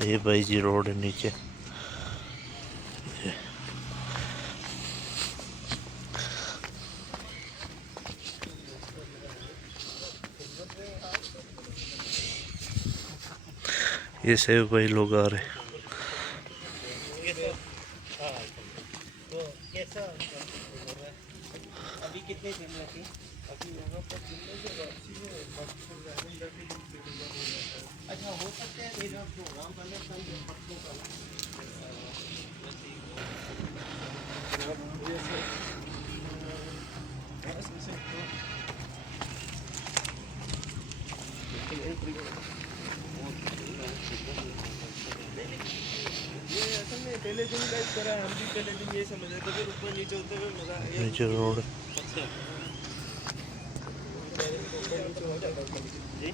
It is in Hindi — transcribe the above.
ये भाई जी रोड है नीचे। ये सभी भाई लोग आ रहे। अभी कितने दिन लगे? अभी यहाँ पर अच्छा हो सकता है मेरा प्रोग्राम बने कल पत्तों का ये असल में पहले दिन का इस तरह हम भी पहले दिन ये समझ रहे थे फिर ऊपर नीचे होते हुए मजा नीचे रोड जी